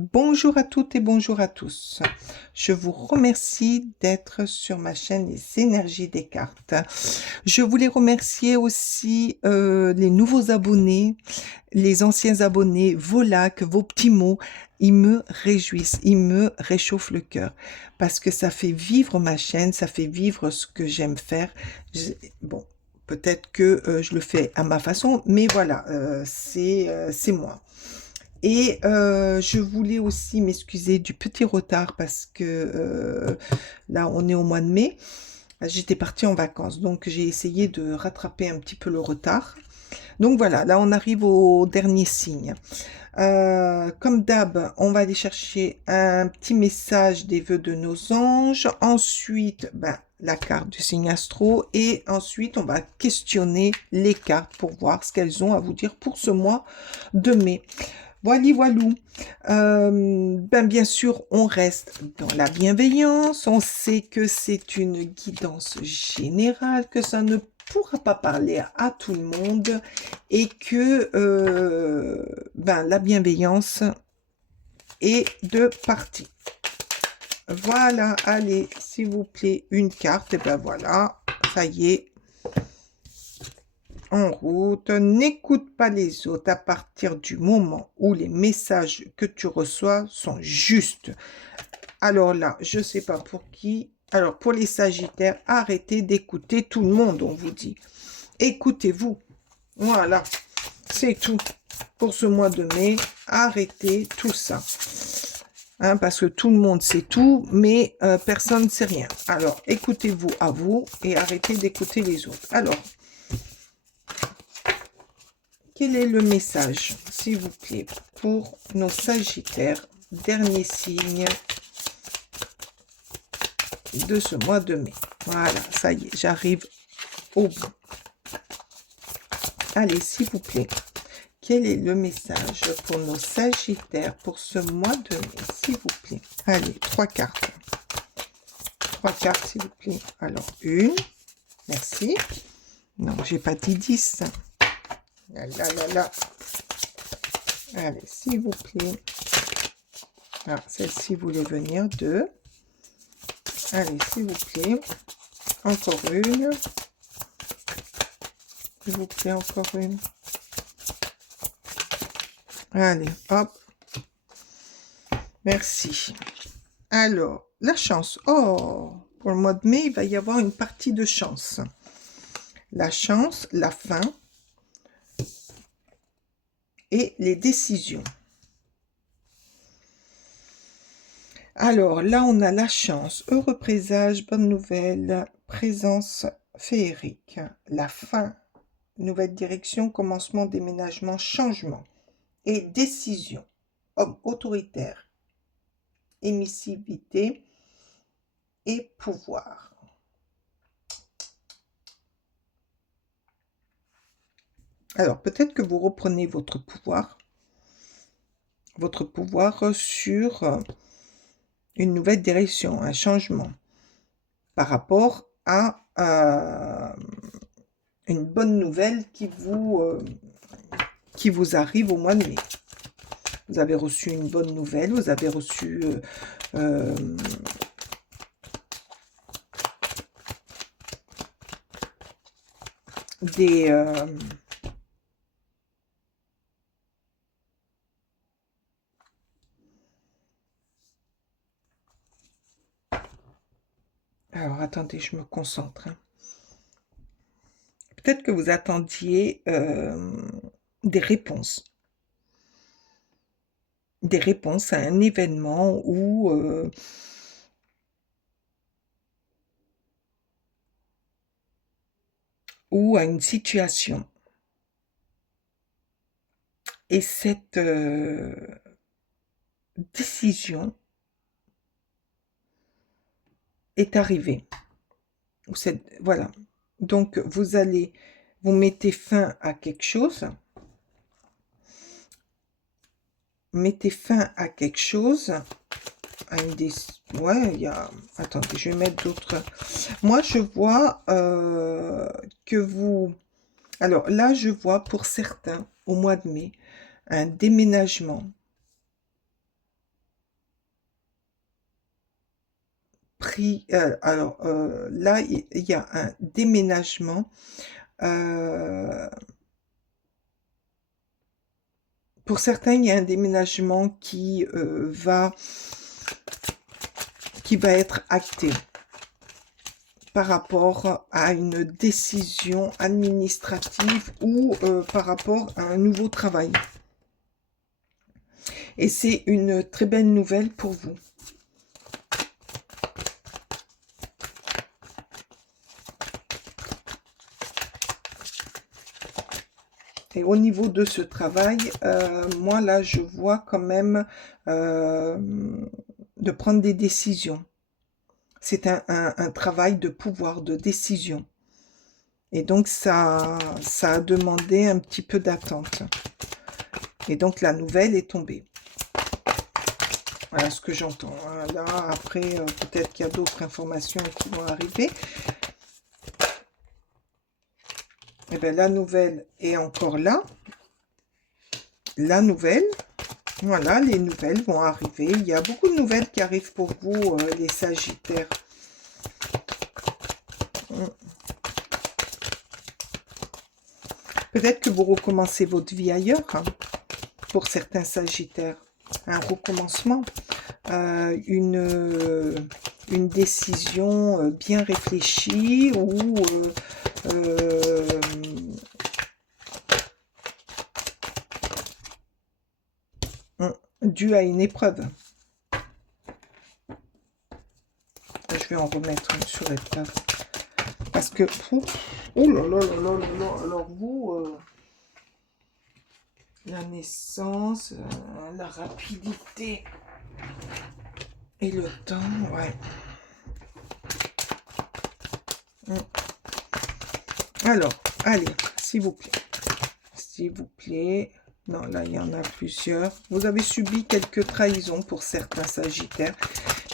Bonjour à toutes et bonjour à tous. Je vous remercie d'être sur ma chaîne Les Énergies des cartes. Je voulais remercier aussi les nouveaux abonnés, les anciens abonnés, vos likes, vos petits mots. Ils me réjouissent, ils me réchauffent le cœur parce que ça fait vivre ma chaîne, ça fait vivre ce que j'aime faire. Bon, peut-être que je le fais à ma façon, mais voilà, c'est moi. Et je voulais aussi m'excuser du petit retard parce que là, on est au mois de mai. J'étais partie en vacances, donc j'ai essayé de rattraper un petit peu le retard. Donc voilà, là, on arrive au dernier signe. Comme d'hab, on va aller chercher un petit message des vœux de nos anges. Ensuite, ben, la carte du signe astro. Et ensuite, on va questionner les cartes pour voir ce qu'elles ont à vous dire pour ce mois de mai. Voili voilou. Ben bien sûr, on reste dans la bienveillance. On sait que c'est une guidance générale, que ça ne pourra pas parler à tout le monde et que ben, la bienveillance est de partie. Voilà, allez, s'il vous plaît, une carte. Et ben voilà, ça y est, en route. N'écoute pas les autres à partir du moment où les messages que tu reçois sont justes. Alors là, je ne sais pas pour qui. Alors pour les Sagittaires, arrêtez d'écouter tout le monde, on vous dit. Écoutez-vous. Voilà, c'est tout pour ce mois de mai. Arrêtez tout ça. Hein, parce que tout le monde sait tout, mais personne ne sait rien. Alors, écoutez-vous à vous et arrêtez d'écouter les autres. Alors, quel est le message, s'il vous plaît, pour nos Sagittaires, dernier signe de ce mois de mai? Voilà, ça y est, j'arrive au bout. Allez, s'il vous plaît, quel est le message pour nos Sagittaires pour ce mois de mai, s'il vous plaît? Allez, 3 cartes. 3 cartes, s'il vous plaît. Alors, une. Merci. Non, j'ai pas dit 10. Là, là, là, là. Allez, s'il vous plaît. Ah, celle-ci voulait venir. 2. Allez, s'il vous plaît. Encore une. S'il vous plaît, encore une. Allez, hop. Merci. Alors, la chance. Oh, pour le mois de mai, il va y avoir une partie de chance. La chance, la fin et les décisions. Alors, là, on a la chance. Heureux présage, bonne nouvelle, présence féerique. La fin, nouvelle direction, commencement, déménagement, changement. Et décision. Homme autoritaire, émissivité et pouvoir. Alors, peut-être que vous reprenez votre pouvoir sur une nouvelle direction, un changement par rapport à une bonne nouvelle qui vous arrive au mois de mai. Vous avez reçu une bonne nouvelle, vous avez reçu des... Alors, attendez, je me concentre. Peut-être que vous attendiez des réponses. Des réponses à un événement ou à une situation. Et cette décision est arrivée. Voilà. Donc, vous mettez fin à quelque chose. Mettez fin à quelque chose. À une ouais, il y a... Attendez, je vais mettre d'autres... Moi, je vois que vous... Alors là, je vois pour certains, au mois de mai, un déménagement. pris... là, il y a un déménagement. Pour certains, il y a un déménagement qui va être acté par rapport à une décision administrative ou par rapport à un nouveau travail. Et c'est une très belle nouvelle pour vous. Et au niveau de ce travail, moi là, je vois quand même de prendre des décisions. C'est un travail de pouvoir, de décision. Et donc, ça a demandé un petit peu d'attente. Et donc, la nouvelle est tombée. Voilà ce que j'entends. Là, après, peut-être qu'il y a d'autres informations qui vont arriver. Et bien, la nouvelle est encore là. La nouvelle, voilà, les nouvelles vont arriver. Il y a beaucoup de nouvelles qui arrivent pour vous, les Sagittaires. Peut-être que vous recommencez votre vie ailleurs, hein, pour certains Sagittaires. Un recommencement, une décision bien réfléchie ou due à une épreuve. Je vais en remettre une sur l'épreuve. Parce que, oh là là là là là là, alors vous, la naissance, la rapidité et le temps, ouais. Alors, allez, s'il vous plaît. S'il vous plaît. Non, là, il y en a plusieurs. Vous avez subi quelques trahisons pour certains Sagittaires.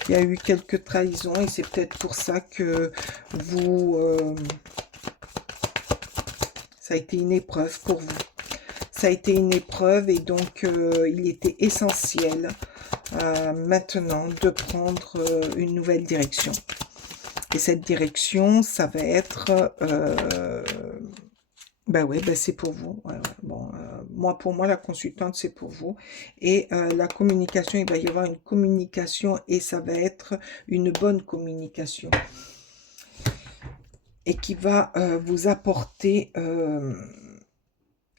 Il y a eu quelques trahisons et c'est peut-être pour ça que vous... ça a été une épreuve pour vous. Ça a été une épreuve et donc il était essentiel maintenant de prendre une nouvelle direction. Et cette direction, ça va être... ben oui, ben c'est pour vous. Ouais, ouais. Bon, pour moi, la consultante, c'est pour vous. Et la communication, il va y avoir une communication et ça va être une bonne communication. Et qui va vous apporter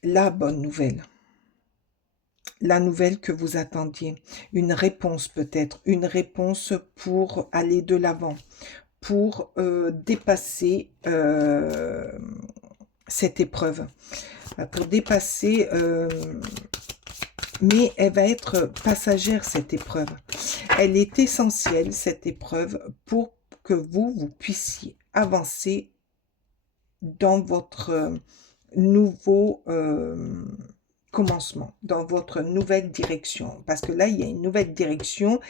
la bonne nouvelle. La nouvelle que vous attendiez. Une réponse peut-être. Une réponse pour aller de l'avant. Pour dépasser cette épreuve. Pour dépasser... mais elle va être passagère, cette épreuve. Elle est essentielle, cette épreuve, pour que vous puissiez avancer dans votre nouveau commencement, dans votre nouvelle direction. Parce que là, il y a une nouvelle direction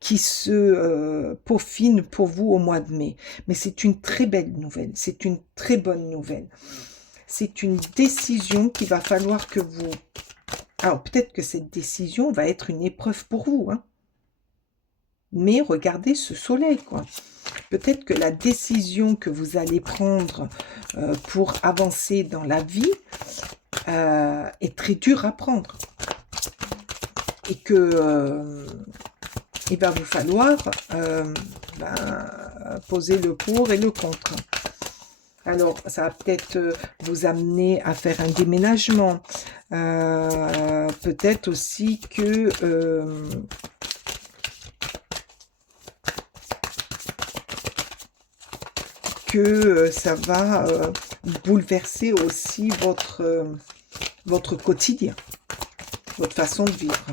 qui se peaufine pour vous au mois de mai. Mais c'est une très belle nouvelle, c'est une très bonne nouvelle. C'est une décision qu'il va falloir que vous... Alors, peut-être que cette décision va être une épreuve pour vous, hein. Mais regardez ce soleil, quoi. Peut-être que la décision que vous allez prendre pour avancer dans la vie est très dure à prendre. Et que il va vous falloir poser le pour et le contre. Alors, ça va peut-être vous amener à faire un déménagement. Peut-être aussi que... ça va bouleverser aussi votre quotidien, votre façon de vivre.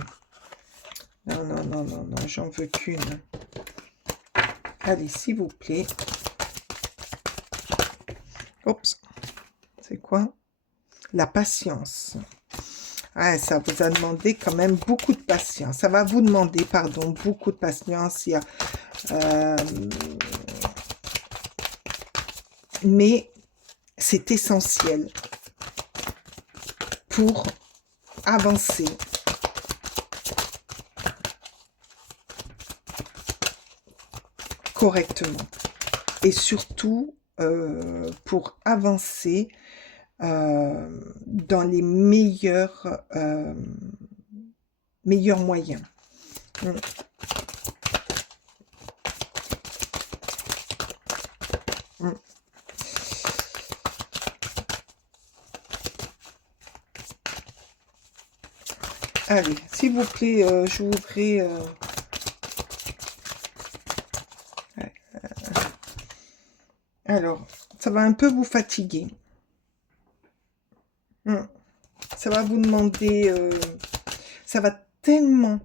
Non, non, non, non, non, j'en veux qu'une. Allez, s'il vous plaît. Oups, c'est quoi? La patience. Ah, ça vous a demandé quand même beaucoup de patience. Ça va vous demander, pardon, beaucoup de patience. Il y a... mais c'est essentiel pour avancer. correctement. Et surtout, pour avancer dans les meilleurs moyens. Mm. Mm. Allez, s'il vous plaît, je voudrais... alors, ça va un peu vous fatiguer. Ça va vous demander... ça va tellement...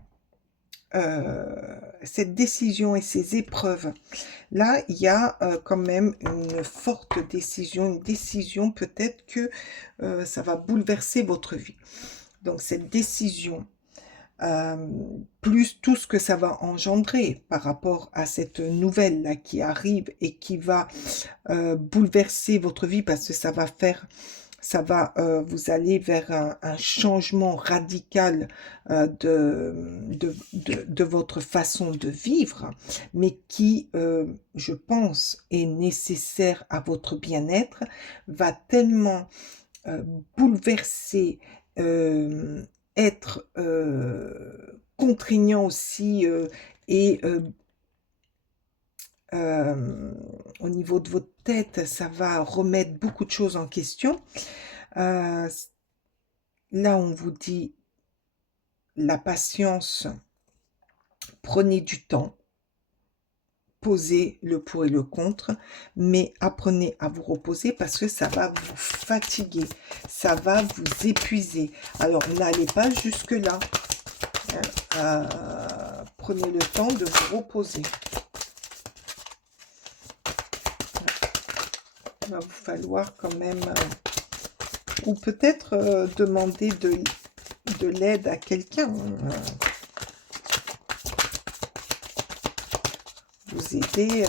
cette décision et ces épreuves. Là, il y a quand même une forte décision, une décision peut-être que ça va bouleverser votre vie. Donc cette décision, plus tout ce que ça va engendrer par rapport à cette nouvelle-là qui arrive et qui va bouleverser votre vie parce que ça va faire... vous allez vers un changement radical de votre façon de vivre, mais qui, je pense, est nécessaire à votre bien-être, va tellement bouleverser, être contraignant aussi et au niveau de votre tête, ça va remettre beaucoup de choses en question. Là, on vous dit la patience, prenez du temps, posez le pour et le contre, mais apprenez à vous reposer parce que ça va vous fatiguer, ça va vous épuiser. Alors, n'allez pas jusque-là. Prenez le temps de vous reposer. Il va vous falloir quand même... ou peut-être demander de l'aide à quelqu'un. Vous aider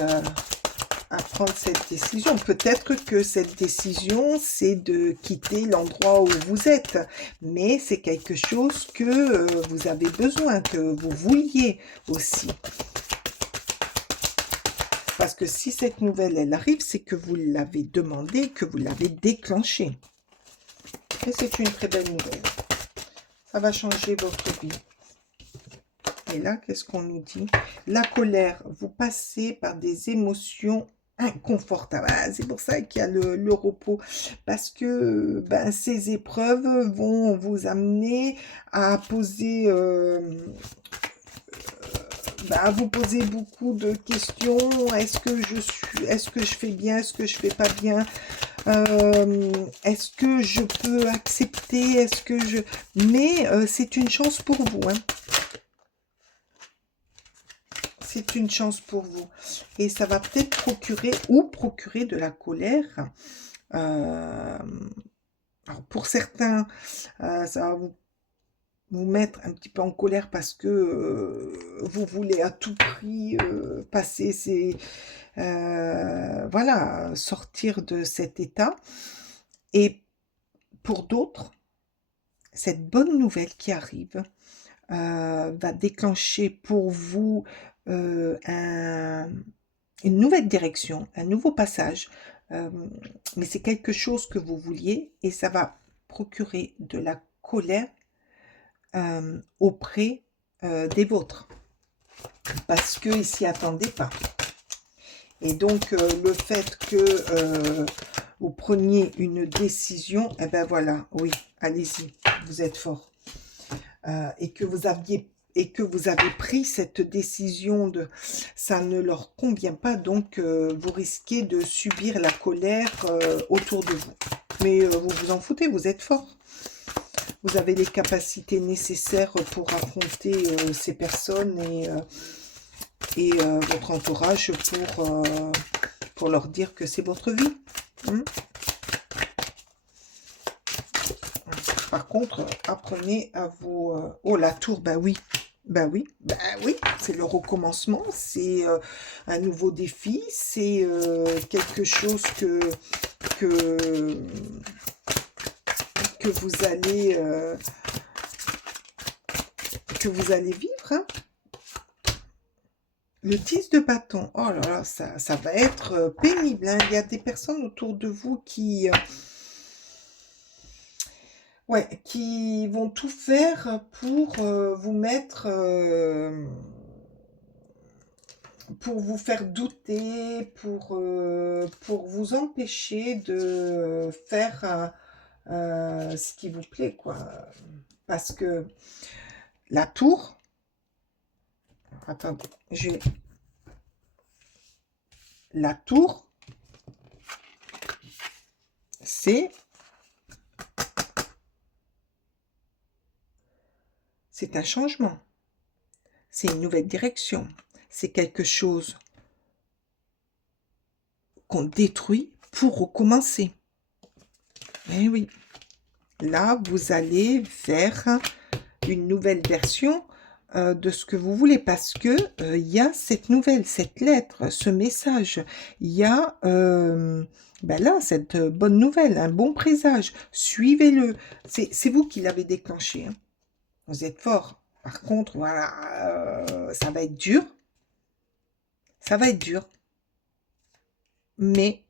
à prendre cette décision. Peut-être que cette décision, c'est de quitter l'endroit où vous êtes. Mais c'est quelque chose que vous avez besoin, que vous vouliez aussi. Parce que si cette nouvelle, elle arrive, c'est que vous l'avez demandé, que vous l'avez déclenchée. Et c'est une très belle nouvelle. Ça va changer votre vie. Et là, qu'est-ce qu'on nous dit? La colère, vous passez par des émotions inconfortables. Ah, c'est pour ça qu'il y a le repos. Parce que ces épreuves vont vous amener à poser... à vous poser beaucoup de questions. Est-ce que je fais bien? Est-ce que je fais pas bien? Est-ce que je peux accepter? Est-ce que je... Mais c'est une chance pour vous. Hein. C'est une chance pour vous. Et ça va peut-être procurer de la colère. Alors pour certains, ça va vous mettre un petit peu en colère parce que vous voulez à tout prix passer voilà, sortir de cet état. Et pour d'autres, cette bonne nouvelle qui arrive va déclencher pour vous une nouvelle direction, un nouveau passage. Mais c'est quelque chose que vous vouliez et ça va procurer de la colère auprès des vôtres. Parce qu'ils ne s'y attendaient pas. Et donc, le fait que vous preniez une décision, eh ben voilà, oui, allez-y, vous êtes fort. Et que vous avez pris cette décision de ça ne leur convient pas, donc vous risquez de subir la colère autour de vous. Mais vous vous en foutez, vous êtes fort. Vous avez les capacités nécessaires pour affronter ces personnes et votre entourage pour leur dire que c'est votre vie. Par contre, apprenez à vous... oh, la tour, bah oui, c'est le recommencement, c'est un nouveau défi, c'est quelque chose que vous allez vivre. Hein. le 10 de bâton, oh là là, ça va être pénible, hein. Il y a des personnes autour de vous ouais, qui vont tout faire pour vous mettre, pour vous faire douter, pour vous empêcher de faire ce qui vous plaît, quoi. Parce que la tour, attendez, la tour, c'est un changement, c'est une nouvelle direction, c'est quelque chose qu'on détruit pour recommencer. Eh oui, là, vous allez vers une nouvelle version de ce que vous voulez, parce que il y a cette lettre, ce message, il y a ben là, cette bonne nouvelle, un bon présage, suivez-le, c'est vous qui l'avez déclenché, hein. Vous êtes fort. Par contre, voilà, ça va être dur, mais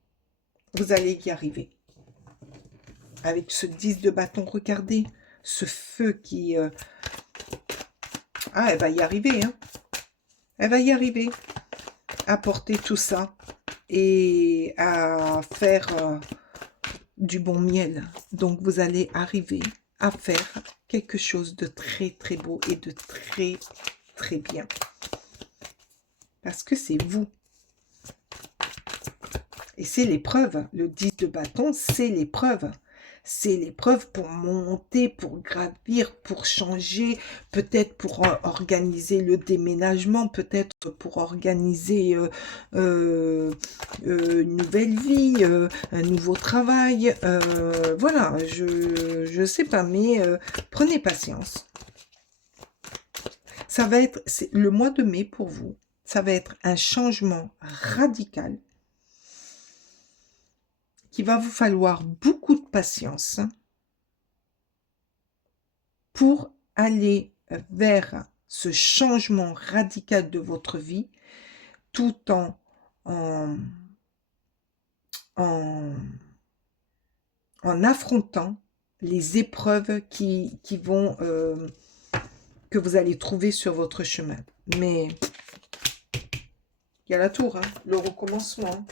vous allez y arriver. Avec ce 10 de bâton, regardez, ce feu qui... Ah, elle va y arriver, hein. Elle va y arriver à porter tout ça et à faire du bon miel. Donc, vous allez arriver à faire quelque chose de très, très beau et de très, très bien. Parce que c'est vous. Et c'est l'épreuve. Le 10 de bâton, c'est l'épreuve. C'est l'épreuve pour monter, pour gravir, pour changer, peut-être pour organiser le déménagement, peut-être pour organiser une nouvelle vie, un nouveau travail. Voilà, je sais pas, mais prenez patience. Ça va être le mois de mai pour vous. Ça va être un changement radical. Il va vous falloir beaucoup de patience pour aller vers ce changement radical de votre vie, tout en affrontant les épreuves que vous allez trouver sur votre chemin. Mais il y a la tour, hein, le recommencement.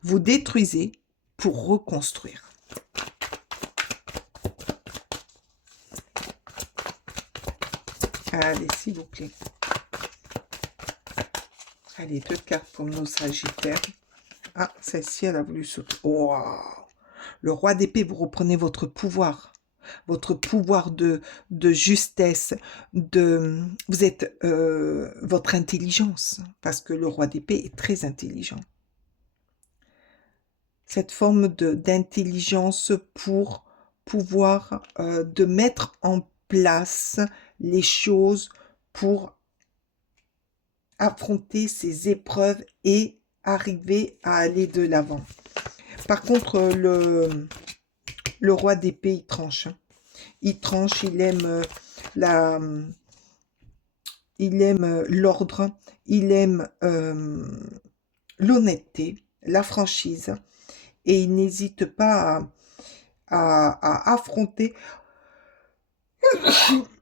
Vous détruisez pour reconstruire. Allez, s'il vous plaît. Allez, 2 cartes pour nos Sagittaires. Ah, celle-ci, elle a voulu sauter. Oh, le roi d'épée, vous reprenez votre pouvoir de justesse, vous êtes votre intelligence, parce que le roi d'épée est très intelligent. Cette forme d'intelligence pour pouvoir de mettre en place les choses pour affronter ces épreuves et arriver à aller de l'avant. Par contre, le roi d'épée, il tranche. Hein. Il tranche, il aime l'ordre, il aime l'honnêteté, la franchise, et il n'hésite pas à affronter...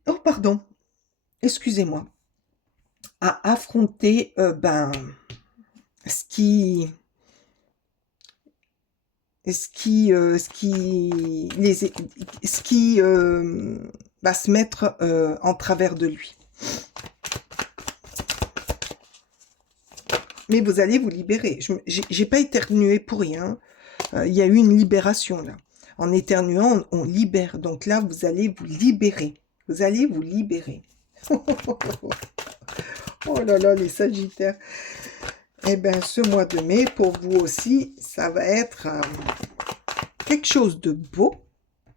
Oh, pardon, excusez-moi. À affronter ce qui va se mettre en travers de lui. Mais vous allez vous libérer. J'ai pas éternué pour rien. Il y a eu une libération là. En éternuant, on libère. Donc là, vous allez vous libérer. Vous allez vous libérer. Oh là là, les Sagittaires. Eh bien, ce mois de mai, pour vous aussi, ça va être quelque chose de beau,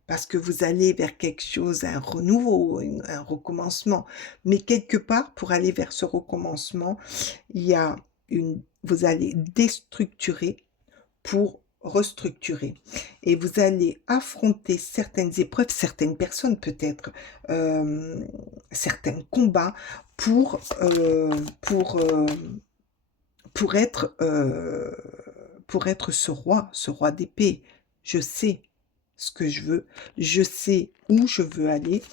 parce que vous allez vers quelque chose, un renouveau, un recommencement. Mais quelque part, pour aller vers ce recommencement, vous allez déstructurer pour restructurer et vous allez affronter certaines épreuves, certaines personnes peut-être, certains combats pour, pour être ce roi d'épée. Je sais ce que je veux, je sais où je veux aller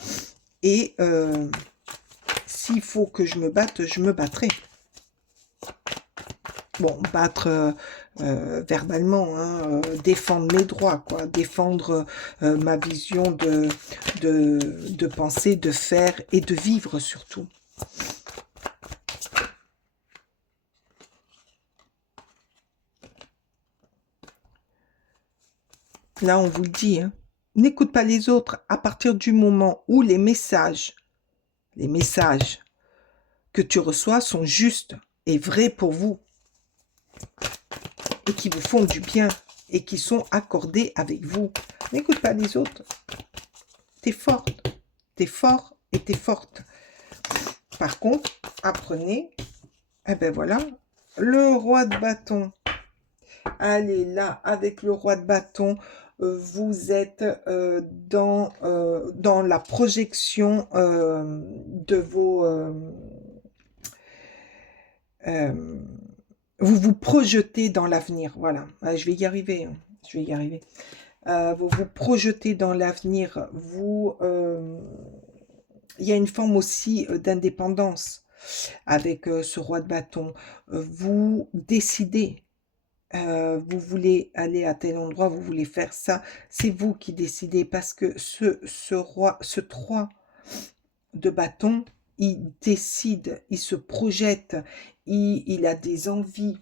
et s'il faut que je me batte, je me battrai. Bon, battre verbalement, hein, défendre mes droits, quoi, défendre ma vision de penser, de faire et de vivre surtout. Là, on vous le dit, hein, n'écoute pas les autres à partir du moment où les messages que tu reçois sont justes et vrais pour vous et qui vous font du bien et qui sont accordés avec vous. N'écoute pas les autres. T'es forte, t'es fort et t'es forte. Par contre, apprenez, eh ben voilà, le roi de bâton. Allez, là, avec le roi de bâton, vous êtes dans la projection de vos... vous vous projetez dans l'avenir, voilà. Je vais y arriver, hein. Je vais y arriver. Vous vous projetez dans l'avenir, il y a une forme aussi d'indépendance avec ce roi de bâton. Vous décidez, vous voulez aller à tel endroit, vous voulez faire ça, c'est vous qui décidez parce que ce 3 de bâton, il décide, il se projette, il a des envies,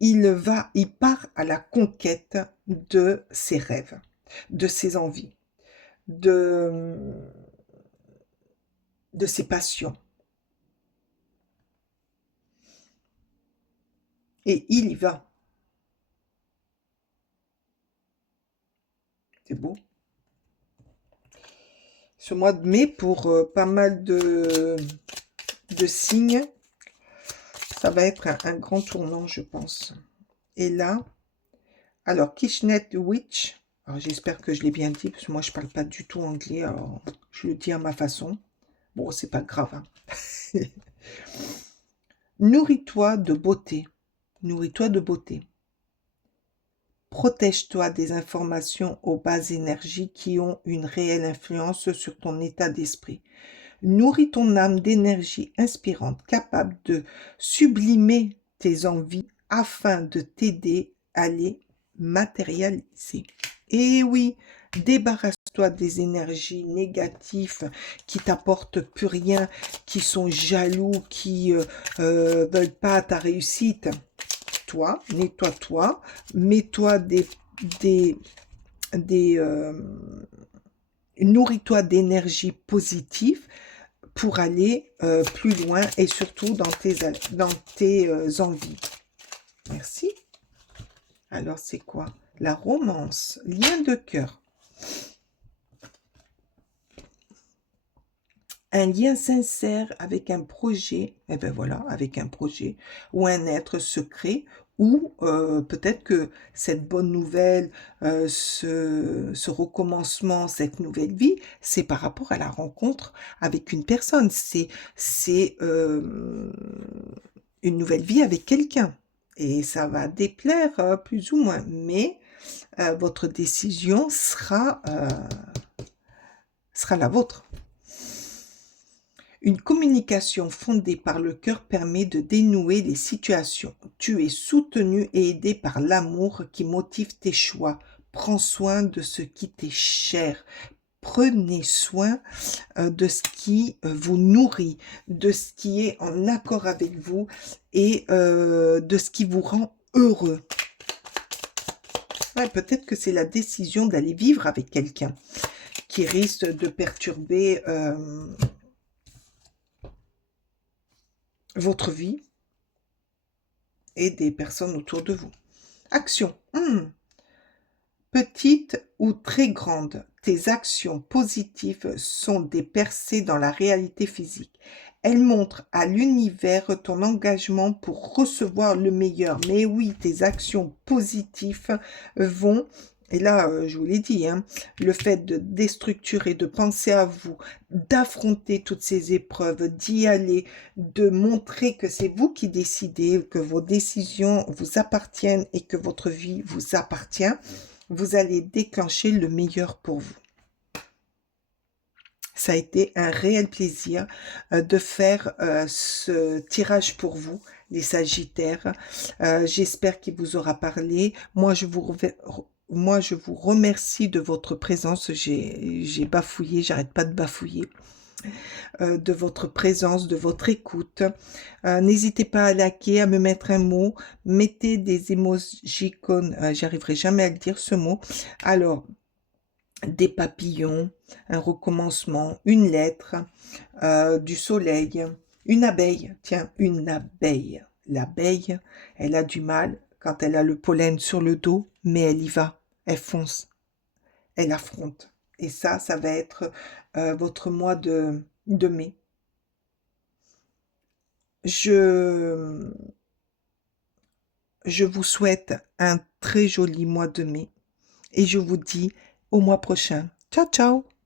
il part à la conquête de ses rêves, de ses envies, de ses passions. Et il y va. C'est beau. Ce mois de mai, pour pas mal de signes, ça va être un grand tournant, je pense. Et là, alors, Kishnet Witch, alors j'espère que je l'ai bien dit, parce que moi je parle pas du tout anglais, alors je le dis à ma façon. Bon, c'est pas grave, hein. Nourris-toi de beauté. Nourris-toi de beauté. Protège-toi des informations aux basses énergies qui ont une réelle influence sur ton état d'esprit. Nourris ton âme d'énergie inspirante capable de sublimer tes envies afin de t'aider à les matérialiser. Et oui, débarrasse-toi des énergies négatives qui t'apportent plus rien, qui sont jaloux, qui veulent pas ta réussite. Toi, nettoie-toi, mets-toi nourris-toi d'énergie positive pour aller plus loin et surtout dans tes envies. Merci. Alors, c'est quoi? La romance, lien de cœur. Un lien sincère avec un projet, et ben voilà, avec un projet ou un être secret, ou peut-être que cette bonne nouvelle, ce recommencement, cette nouvelle vie, c'est par rapport à la rencontre avec une personne. C'est une nouvelle vie avec quelqu'un. Et ça va déplaire plus ou moins, mais votre décision sera la vôtre. Une communication fondée par le cœur permet de dénouer les situations. Tu es soutenu et aidé par l'amour qui motive tes choix. Prends soin de ce qui t'est cher. Prenez soin de ce qui vous nourrit, de ce qui est en accord avec vous et de ce qui vous rend heureux. Ouais, peut-être que c'est la décision d'aller vivre avec quelqu'un qui risque de perturber votre vie et des personnes autour de vous. Action. Petites ou très grandes, tes actions positives sont des percées dans la réalité physique. Elle montre à l'univers ton engagement pour recevoir le meilleur. Mais oui, tes actions positives vont, et là, je vous l'ai dit, hein, le fait de déstructurer, de penser à vous, d'affronter toutes ces épreuves, d'y aller, de montrer que c'est vous qui décidez, que vos décisions vous appartiennent et que votre vie vous appartient, vous allez déclencher le meilleur pour vous. Ça a été un réel plaisir de faire ce tirage pour vous, les Sagittaires. J'espère qu'il vous aura parlé. Moi, je vous remercie de votre présence. J'ai bafouillé, j'arrête pas de bafouiller. De votre présence, de votre écoute. N'hésitez pas à liker, à me mettre un mot. Mettez des émojicônes. J'arriverai jamais à le dire ce mot. Alors, des papillons, un recommencement, une lettre, du soleil, une abeille. Tiens, une abeille. L'abeille, elle a du mal quand elle a le pollen sur le dos, mais elle y va, elle fonce, elle affronte. Et ça va être votre mois de mai. Je, je vous souhaite un très joli mois de mai et je vous dis au mois prochain. Ciao, ciao!